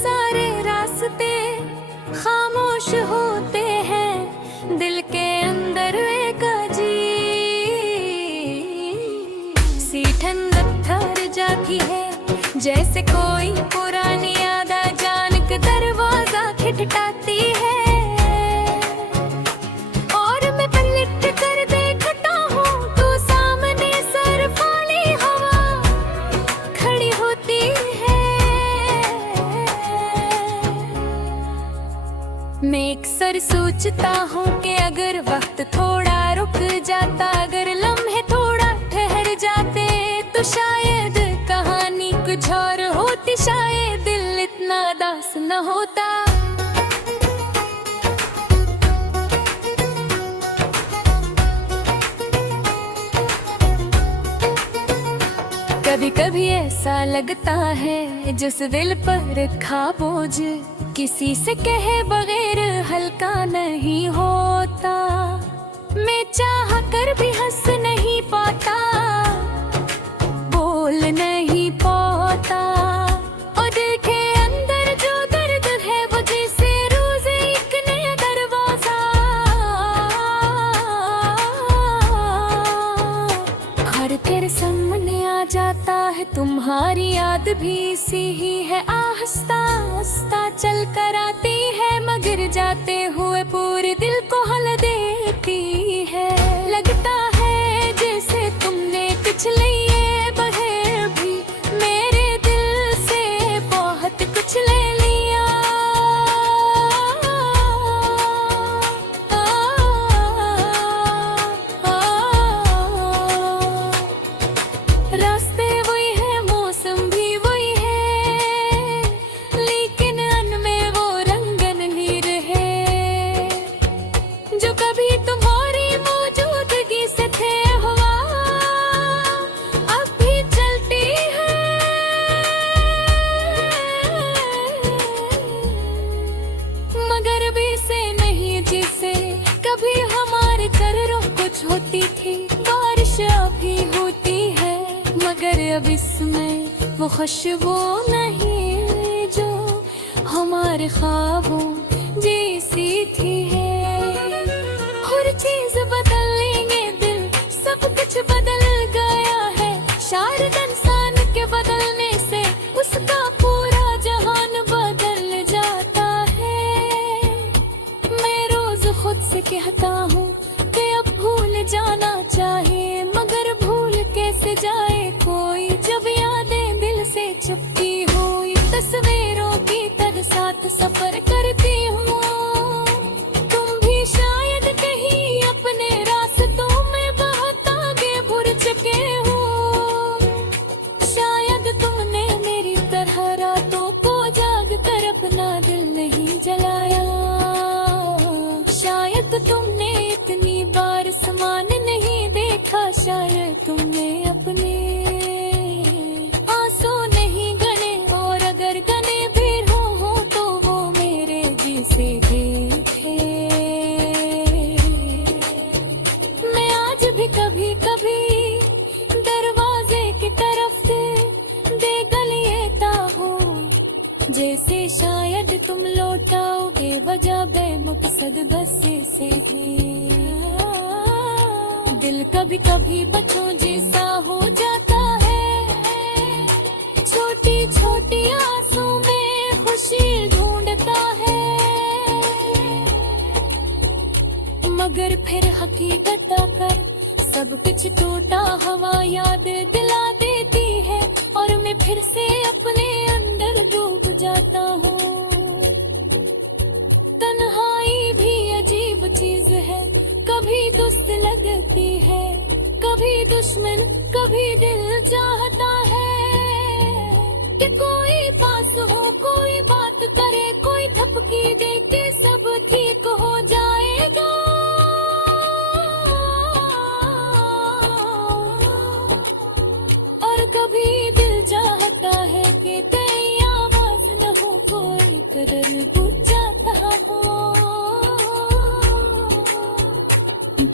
सारे रास्ते खामोश होते हैं, दिल के अंदर एक अजीब सी ठंडक ठहर जाती है, जैसे कोई पुरानी याद अचानक दरवाजा खटखटाती है। और मैं पलट कर देखता हूँ तो सामने सरफ वाली हवा खड़ी होती है। मैं अक्सर सोचता हूँ कि अगर वक्त थोड़ा रुक जाता, अगर लम्हे थोड़ा ठहर जाते, तो शायद कहानी कुछ और होती, शायद दिल इतना दास न होता। कभी कभी ऐसा लगता है जिस दिल पर रखा बोझ किसी से कहे बगैर हल्का नहीं होता। मैं चाह कर भी हंस नहीं पाता, बोल नहीं पाता, और दिल के अंदर जो दर्द है वो जैसे रोज एक नया दरवाजा हर तेरे सामने आ जाता है। तुम्हारी याद भी सी ही है, आहिस्ता आहिस्ता चल कर आती है, मगर जाते हुए पूरे दिल को हल देती है। लगता है जैसे तुमने कुछ लिए बगैर भी मेरे दिल से बहुत कुछ ले लिया। रास्ते वही है, मौसम भी वही है, लेकिन उनमें वो रंग नहीं रहे जो कभी तुम्हारी मौजूदगी से थे। हवा अब भी चलती है, मगर भी से नहीं जिसे कभी हमारे कदरों कुछ होती थी। बारिश अभी होती है, मगर अब इसमें वो खुशबू नहीं जो हमारे ख्वाबों जैसी थी है। हर चीज बदल लेंगे, दिल सब कुछ बदल गया है, शायद इंसान के बदलने से उसका पूरा जहान बदल जाता है। मैं रोज खुद से कहता हूँ कि अब भूल जाना चाहिए, मगर भूल कैसे जाए कोई जब यादें दिल से चुपती हुई तस्वीरों की तरह साथ सफर करती हूँ। तुम भी शायद कहीं अपने रास्तों में बहुत आगे भूल चुके हो, शायद तुमने मेरी तरह रातों को जाग कर अपना दिल नहीं जलाया, शायद तुमने इतनी बार समान नहीं देखा, शायद तुमने अपने आंसू नहीं गने, और अगर गने भी हो तो वो मेरे जैसे दिल थे। मैं आज भी कभी कभी दरवाजे की तरफ दे गलिएता हूँ, जैसे शायद तुम लौटाओगे वजह बेमकसद बस से ही। दिल कभी कभी बच्चों जैसा हो जाता है, छोटी छोटी आंसू में खुशी ढूंढता है, मगर फिर हकीकत आकर सब कुछ टूटा हवा याद दिला देती है, और मैं फिर से अपने अंदर डूब जाता हूँ। तन्हाई भी अजीब चीज है, कभी दोस्त लगती है, कभी दुश्मन, कभी दिल चाहता है कि कोई पास हो, कोई बात करे, कोई थपकी दे के सब ठीक हो जाएगा। और कभी दिल चाहता है कि तेरी आवाज न हो, कोई कदर बुझ जाता हो।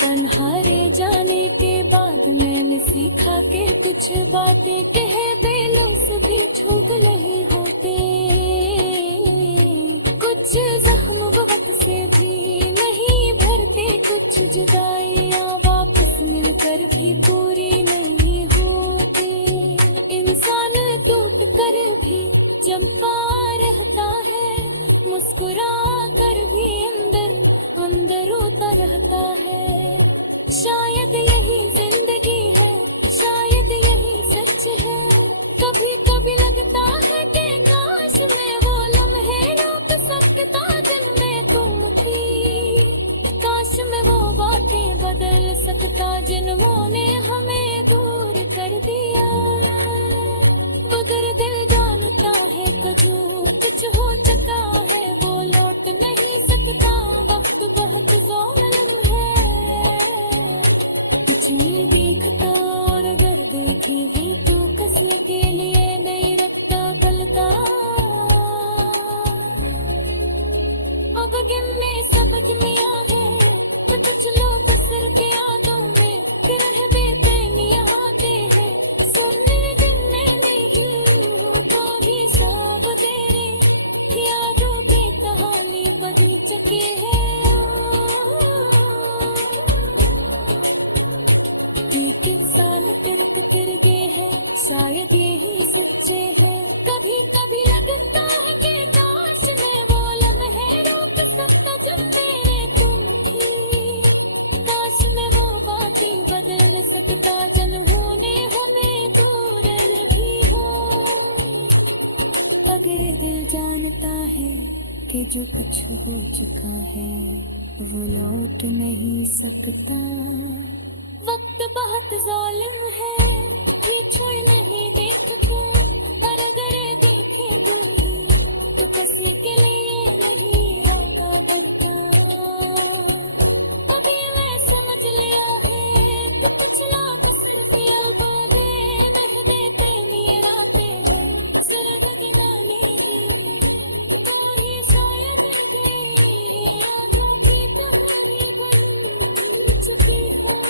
तन्हा रह जाने के बाद मैंने सीखा कि कुछ बातें कह दिलों से भी छूट नहीं होते। जुदाइयाँ वापस मिलकर भी पूरी नहीं होती। इंसान टूट कर भी जंपा रहता है, मुस्कुरा कर भी अंदर अंदर रोता रहता है। शायद यही जिंदगी है, शायद यही सच है। कभी कभी लगता है कि काश मैं वो लम्हे रोक सकता जिनमें तुम थी, काश मैं वो बातें बदल सकता जिन्होंने ने हमें दूर कर दिया। मगर दिल जानता है कभी कुछ हो चुका है, वो लौट नहीं सकता। वक्त बहुत ज़ालिम है, कुछ नहीं देखता और अगर देखे भी तो किसी के लिए नहीं रखता गलता। अब गिनने सब दुनिया है, तो कुछ लोग सिर्फ यादों में फिर बेचैनी आते हैं। सुनने गिनने नहीं तो भी सब तेरे यादों की कहानी बदल चुकी है। एक साल फिर गए हैं, शायद यही सच्चे हैं। कभी कभी लगता है कि काश मैं वो लम्हे रोक सकता जब मेरे तुम थी, काश मैं वो बातें बदल सकता जिन्होंने हमें दूर भी हो। अगर दिल जानता है कि जो कुछ हो चुका है वो लौट नहीं सकता। वक्त बहुत ज़ालिम है, ये छोड़ नहीं देखते, पर अगर देखे दूरी तो किसी के लिए नहीं होगा डरता। अभी मैं समझ लिया है तो कुछ लोग सिर्फ याद बह देते मेरा पे हो। स्वर्ग की मानी ही तो ही शायद यादों की कहानी बन चुकी हो।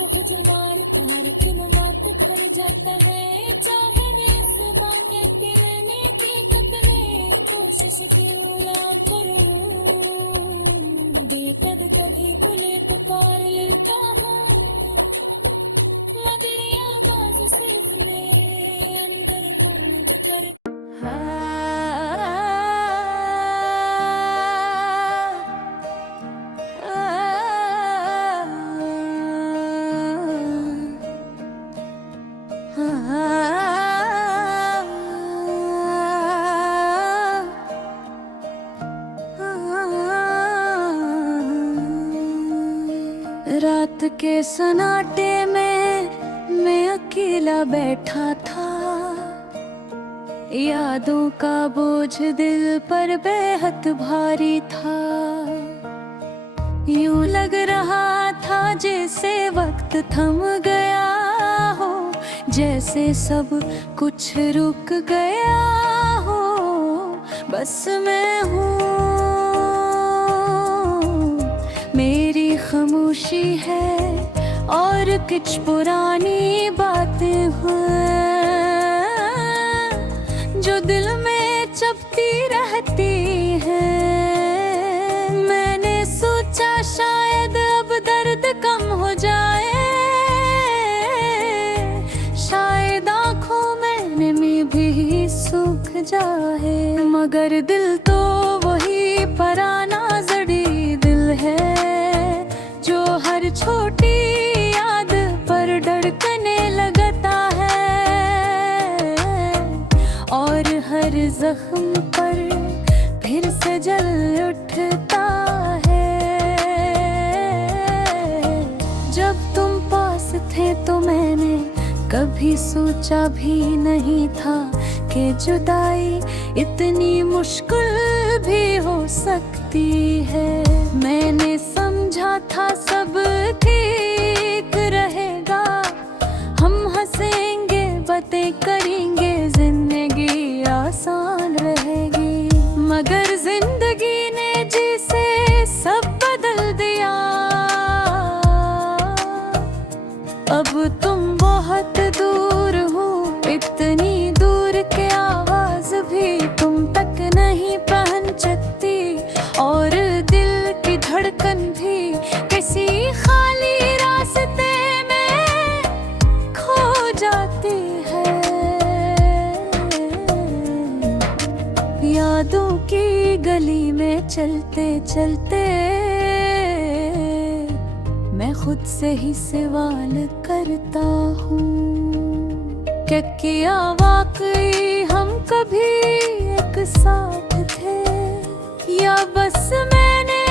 बहुत मार पार किलोमात खल जाता है, चाहे के रहने की कितने कोशिश क्यों करूं। बेकर कभी कुले पुकार लेता हूँ, मगर आवाज सिर्फ मेरे अंदर गूंज कर। रात के सन्नाटे में मैं अकेला बैठा था, यादों का बोझ दिल पर बेहद भारी था। यूं लग रहा था जैसे वक्त थम गया हो, जैसे सब कुछ रुक गया हो। बस मैं हूँ, मेरी खामोशी है और कुछ पुरानी बातें हैं जो दिल में चपटी रहती हैं। मैंने सोचा शायद अब दर्द कम हो जाए, शायद आँखों में भी सूख जाए। मगर दिल तो वही पुराना जड़ी दिल है जो हर छोटी याद पर धड़कने लगता है और हर जख्म पर फिर से जल उठता है। जब तुम पास थे तो मैंने कभी सोचा भी नहीं था कि जुदाई इतनी मुश्किल भी हो सकती है। मैंने समझा था सब ठीक रहेगा, हम हंसेंगे बातें करेंगे, जिंदगी आसान रहेगी। मगर जिंदगी ने जिसे सब बदल दिया। अब तुम बहुत दूर हो, इतनी दूर के आवाज भी तुम तक नहीं पहुंच सकती और दिल की यादों की गली में चलते चलते मैं खुद से ही सवाल करता हूँ, क्या किया वाकई हम कभी एक साथ थे, या बस मैंने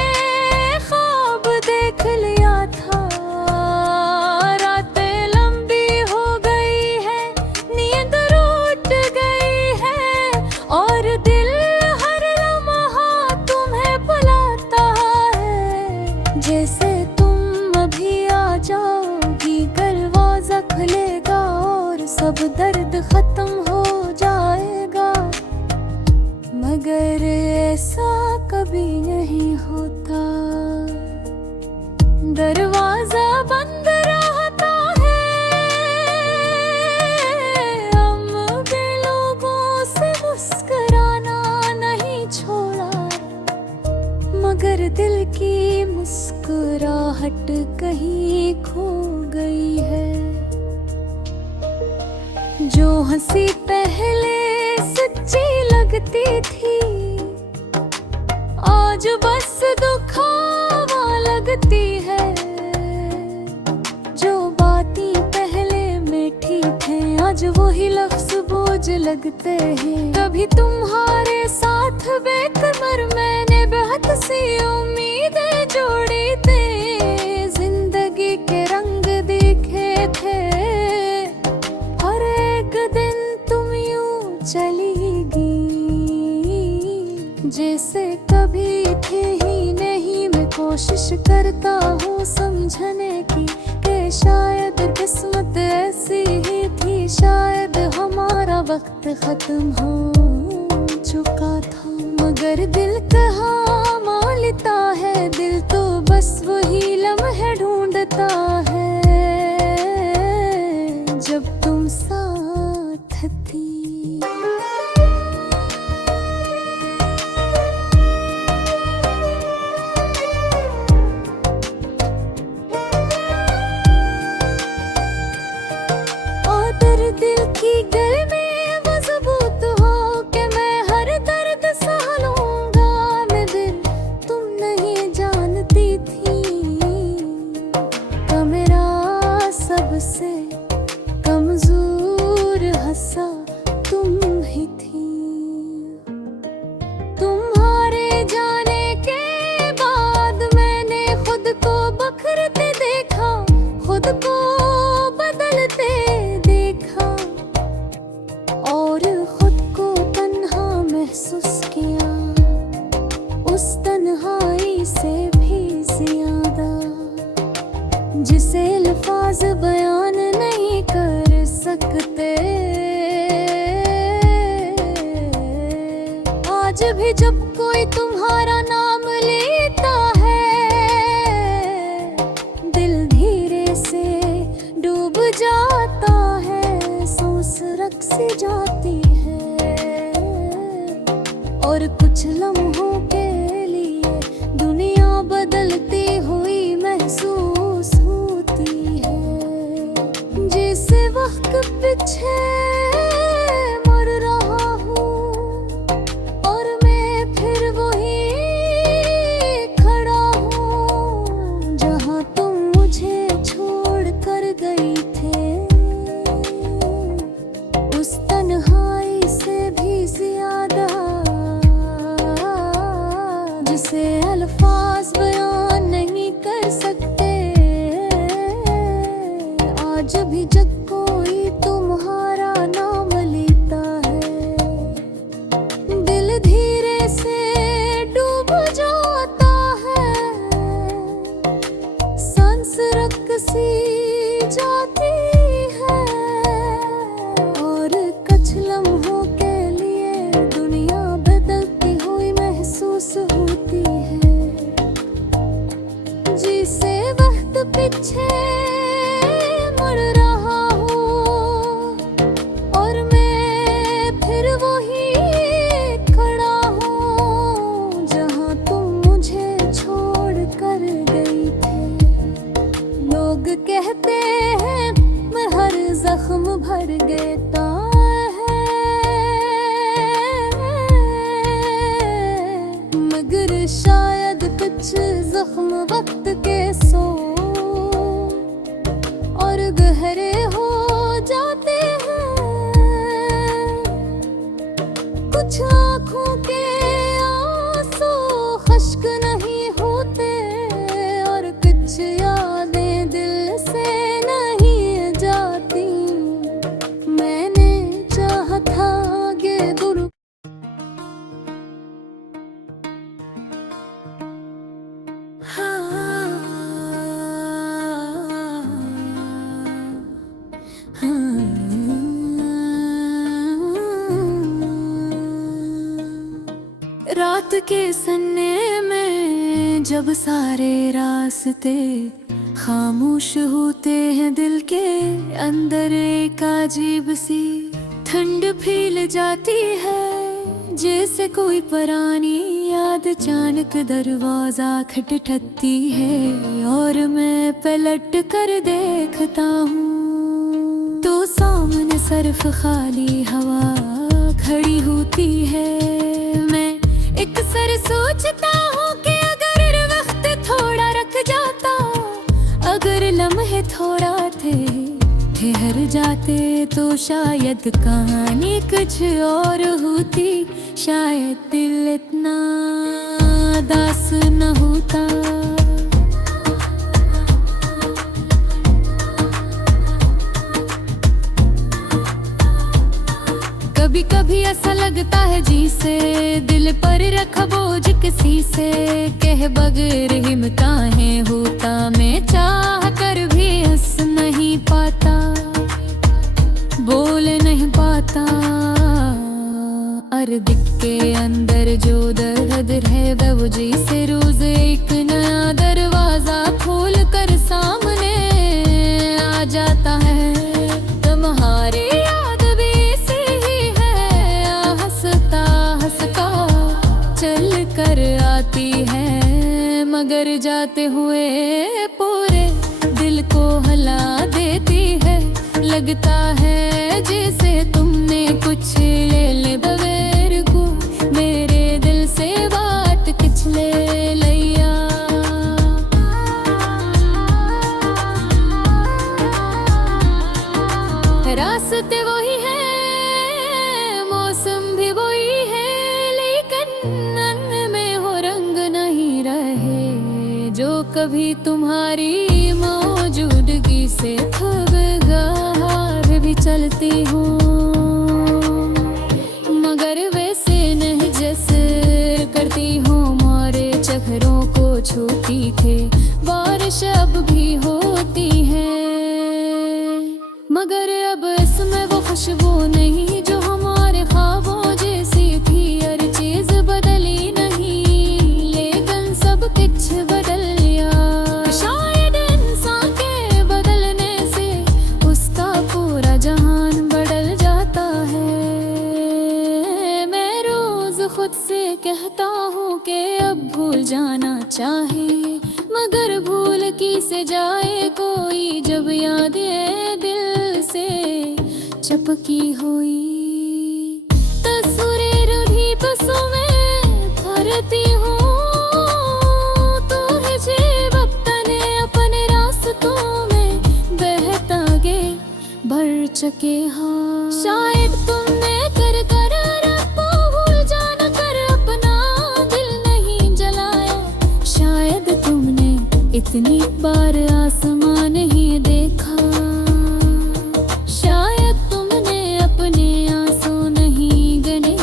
ख्वाब देख लिया था। रातें लंबी हो गई है, नींद रूठ गई है, और दिल हर लम्हा तुम्हें बुलाता है। जैसे तुम अभी आ जाओगी, दरवाजा खुलेगा और सब दर्द खत्म हो जाएगा। मगर ऐसा कभी नहीं होता, दरवाजा बंद रहता है। हम भी लोगों से मुस्कुराना नहीं छोड़ा, मगर दिल की मुस्कुराहट कहीं खो गई है। जो हंसी पहले सच्ची लगती थी, आज बस दुखावा लगती है। जो बातें पहले मीठी थे, आज वही लफ्ज बोझ लगते हैं। कभी तुम्हारे साथ बेकमर मैंने बेहद सी उम्मीदें जोड़ी थी, जिंदगी के रंग दिखे थे। हर एक दिन तुम यूं चलेगी जैसे कभी थे ही नहीं। मैं कोशिश करता हूँ समझने की कि शायद किस्मत ऐसी ही थी, शायद हमारा वक्त खत्म हो चुका था। मगर दिल कहाँ मानता है, दिल तो बस वही लम्हे ढूंढता है जब तुम साथ थी। दिल की गल में मजबूत हो के मैं हर दर्द सह लूंगा। मैं दिल तुम नहीं जानती थी, का मेरा सबसे कमजोर हंसा तुम ही थी। तुम्हारे जाने के बाद मैंने खुद को बखरते देखा, खुद को बदलते और खुद को तन्हा महसूस किया, उस तन्हाई से भी ज्यादा जिसे अल्फाज बयान नहीं कर सकते। आज भी जब कोई तुम्हारा नाम लेता है, दिल धीरे से डूब जाता है, सांस रुक सी जाती है, और कुछ लम्हों के लिए दुनिया बदलती हुई महसूस होती है। जिस वक्त पीछे मुड़ रहा हूँ और मैं फिर वही खड़ा हूँ, जहाँ तुम मुझे छोड़ कर गई थे। उस तन्हाई से भी ज्यादा जिसे अल्फाज बयान नहीं कर सकते। आज भी जब कोई तुम्हारा नाम लेता है, दिल धीरे से डूब जाता है, सांस रुक सी जाती है, और कुछ लम्हों के लिए दुनिया बदलती हुई महसूस होती है। जिसे वक्त पीछे मुड़ रहा हूँ और मैं फिर वही खड़ा हूँ, जहाँ तुम मुझे छोड़ कर गई थी। लोग कहते हैं मैं हर जख्म भर देता है, कुछ आँखों के आंसू खश्क नहीं होते, और कुछ यादें दिल से नहीं जाती। मैंने चाहा था ये दूर रात के सन्ने में जब सारे रास्ते खामोश होते हैं, दिल के अंदर एक अजीब सी ठंड फैल जाती है, जैसे कोई पुरानी याद अचानक दरवाजा खटखटाती है। और मैं पलट कर देखता हूँ तो सामने सिर्फ खाली हवा खड़ी होती है। मैं एक सर सोचता हूँ कि अगर वक्त थोड़ा रख जाता, अगर लम्हे थोड़ा ठहर जाते, तो शायद कहानी कुछ और होती, शायद दिल इतना उदास न होता। कभी कभी ऐसा लगता है जिसे दिल पर रखा बोझ किसी से कह बगैर हिम्मतें होता। मैं चाह कर भी हंस नहीं पाता, बोल नहीं पाता। और दिल के अंदर जो दर्द है वो जैसे रोज एक नया दरवाजा खोल कर सामने आ जाता है। तुम्हारी याद भी ऐसी ही है, हंसता हंसता चल कर आती है, मगर जाते हुए पूरे दिल को हिला देती है। लगता है जैसे तुमने कुछ ले बगैर को मेरे दिल से बात खिंच ले लिया। रास्ते वही है, मौसम भी वही है, लेकिन मन में हो रंग नहीं रहे जो कभी तुम्हारी मौजूदगी से खबरदार भी चलती हूँ। मगर वैसे नहीं जैसे करती हूँ, मोरे चेहरों को छूती थे, बारिश अब भी होती है। मगर अब इसमें वो खुशबू नहीं जो हमारे ख्वाबों जैसी थी। हर चीज बदली नहीं, लेकिन सब कुछ बदल गया। शायद इंसान के बदलने से उसका पूरा जहान बदल जाता है। मैं रोज खुद से कहता हूँ कि अब भूल जाना चाहिए, मगर भूल की से जाए कोई जब यादें दिल से चपकी हुई। तस्वीर भी बसों में भरती हूँ, तो है जे वक्त ने अपने रास्तों में बहता गे बढ़ चुके। हाँ शायद तुमने कर रब्बो भूल जाना कर अपना दिल नहीं जलाया। शायद तुमने इतनी बार आसमान नहीं देखा, शायद तुमने अपने आंसू नहीं गने,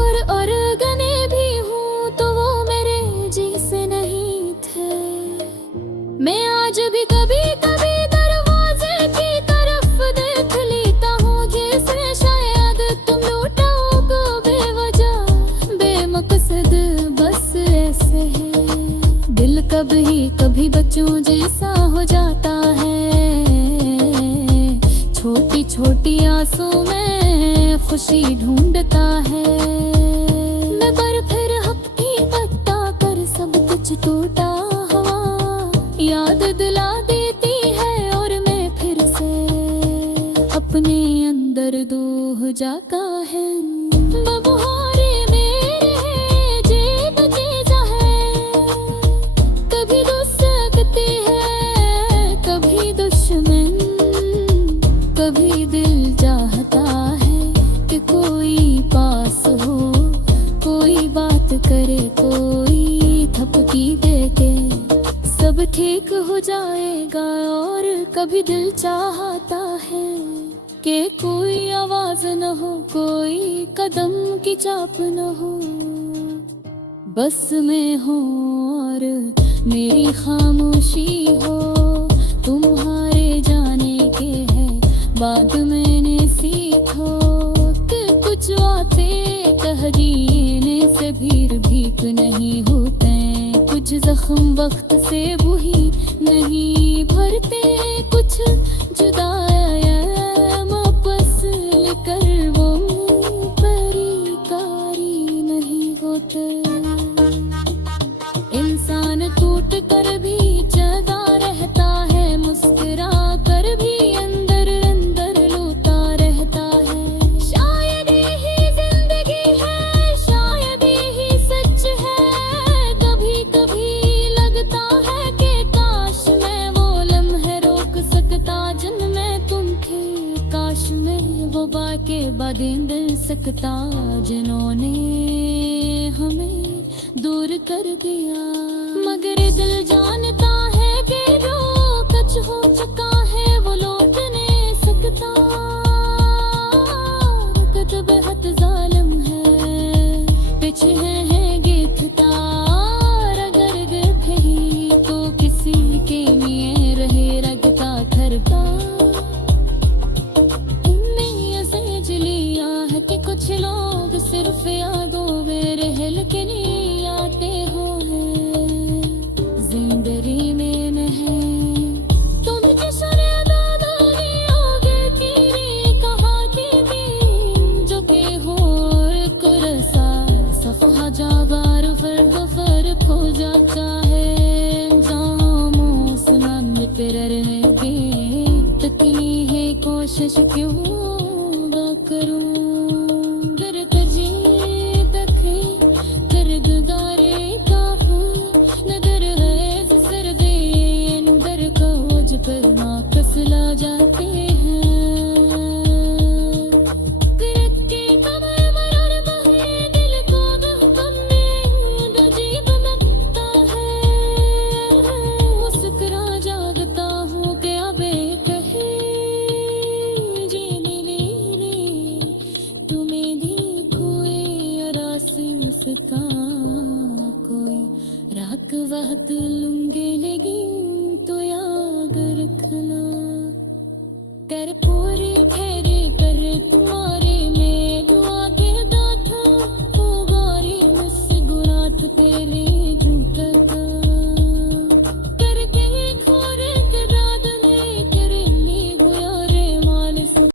और गने भी हूँ तो वो मेरे जी से नहीं थे। मैं आज भी कभी कभी दरवाजे की तरफ देख लेता हूँ, जैसे शायद तुम लौटाओगे बेवजह बेमकसद, बस ऐसे है दिल कभी बच्चों जैसा हो जाता है। छोटी छोटी आंसू में खुशी ढूंढता है। मैं पर फिर हकीकत कर सब कुछ टूटा हुआ याद दिला देती है, और मैं फिर से अपने अंदर डूब जाता है। बबुहारे मेरे जेब तेजा है, कभी दोस्त सकती है कभी दुश्मन, कभी दिल चाहता है कि कोई पास हो, कोई बात करे कोई थपकी दे के सब ठीक हो जाएगा। और कभी दिल चाहता है कि कोई आवाज न हो, कोई कदम की चाप न हो, बस मैं हूँ और मेरी खामोशी हो। तुम्हारे जाने के है बाद मैंने सीखो कि कुछ बातें कह जीने से भीड़ भीख नहीं होते, कुछ जख्म वक्त से वही नहीं भरते, कुछ जुदाई वापस लेकर वो परिकारी नहीं होते। इंसान टूट कर भी जगा रहता है, मुस्कुरा कर भी अंदर अंदर रोता रहता है। शायद यही जिंदगी है, शायद यही सच है। कभी कभी लगता है कि काश मैं वो लम्हे रोक सकता जिनमें तुम थे, काश मैं वो बाके बातें दिल सकता जिन्होंने हमें दूर कर दिया। मगर दिल जानता है कि जो कुछ हो चुका है वो लौट नहीं सकता। वक्त बेहद जालिम है, पीछे है गिरफ्तार, अगर गिर भी तो किसी के लिए रहे रगता खरता। तुमने ऐसे जलिया है कि कुछ लोग सिर्फ यादों में रह के नहीं आते हो जिंदगी में नहीं। तुम किसने दादागियोगे तेरी कहा की भी जो के हो कुरसा सफहा जाबार फर खो जाता है। जामो सुनन पर रहगे तकनी है कोशिश क्यों ना करूं, डर कजी तके दर्द गारे काबू नजर है सर्दे अंदर कोज पर नाकस ला जाते हैं। करके कमर मरर बहे दिल को गम में अजीब लगता है। मुस्कुरा जागता हूँ कि अब कहे जी मेरे तुम्हें देखोए अरासी उसका कोई रात वक्त लूंगे